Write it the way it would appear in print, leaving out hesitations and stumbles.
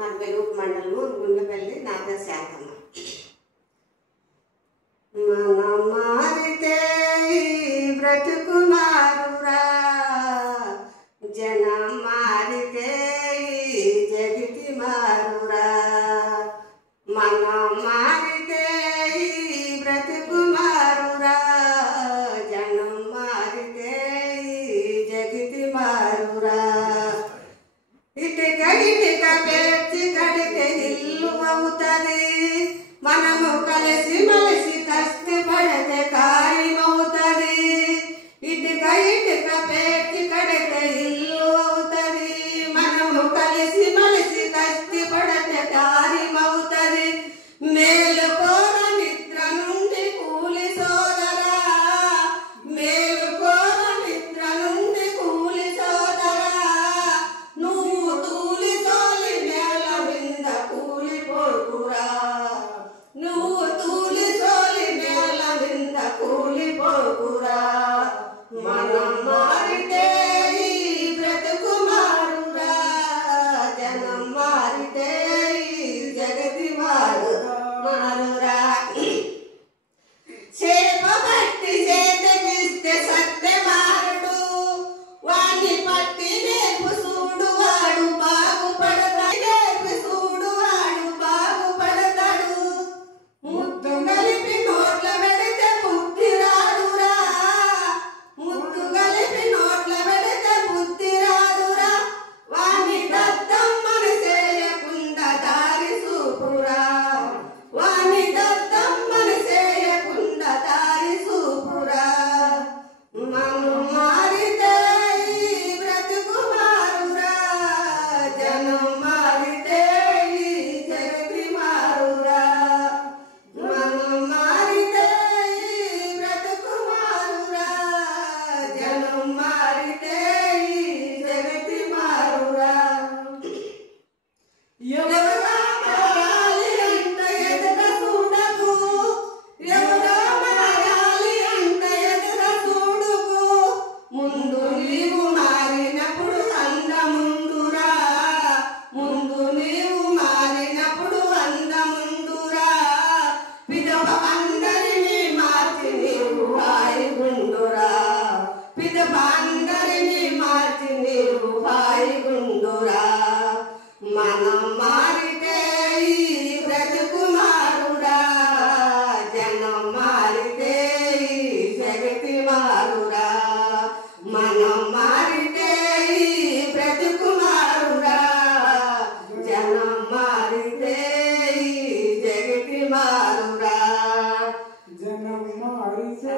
పెరుగు మండలము గుండెపల్లి నాగ శాఖమ్మ. మనం మారితే బ్రతుకు మారురా, జనం మారితే జగతి మారురా. మనం మారితే బ్రతుకు మారురా, జనం మారితే జగతి మారురా. ఇటుక ఇటుక పేర్చి కడితే ఇల్లు అవుతుంది, మనము కలిసి మలిసి కష్టపడితే కార్యమవుతుంది. ఇటుక ఇటుక పేర్చి కడితే ఇల్లు అవుతుంది, మనము కలిసి మలిసి కష్టపడితే కార్యమవుతుంది. మేలుకోర నిద్ర నుండి కూలి సోదరా, మేలుకోర నిద్ర నుండి కూలి సోదరా. నువ్వు తూలి తోలి నేల మీద కూలిపోకురా, నువ్వు తూలి తోలి నేల మీద కూలిపోకురా. మనం మారితే బ్రతుకు మారురా, జనం మారితే జగతి మారురా. చేప పట్టి చేతకిస్తే సత్య మారుడు, వాణ్ణి పట్టి నేర్పు చూడు వాడు బాగుపడతాడు, నేర్పు చూడు వాడు బాగుపడతాడు. ముద్దు కలిపి నోట్ల పెడితే బుద్ధి రాదురా, ముద్దు కలిపి నోట్ల పెడితే బుద్ధి రాదురా. వాణ్ణి దద్దమ్మని చేయకుండా దారి చూపురా, వాణ్ణి దద్దమ్మని చేయకుండా దారి చూపురా. మనం మారితే బ్రతుకు మారురా, జనం మారితే జగతి మారురా. మనం మారితే బ్రతుకు మారురా, జనం మారితే జగతి మారురా. ఎవరా మారాలి అంట ఎదుర చూడకు, ఎవరా మారాలి అంట ఎదుర చూడుకు. ముందు నీవు మారినప్పుడు అందముందురా, ముందు నీవు మారినప్పుడు అందముందురా. పిదవ అందరినీ మార్చి నీవు హాయిగుండురా, పిదవ అందరినీ మార్చి నీవు హాయిగుండురా. మనం మారితే బ్రతుకు మారురా, జనం మారితే జగతి మారురా. మనం మారితే బ్రతుకు మారురా, జనం మారితే జగతి మారురా. జనం మారితే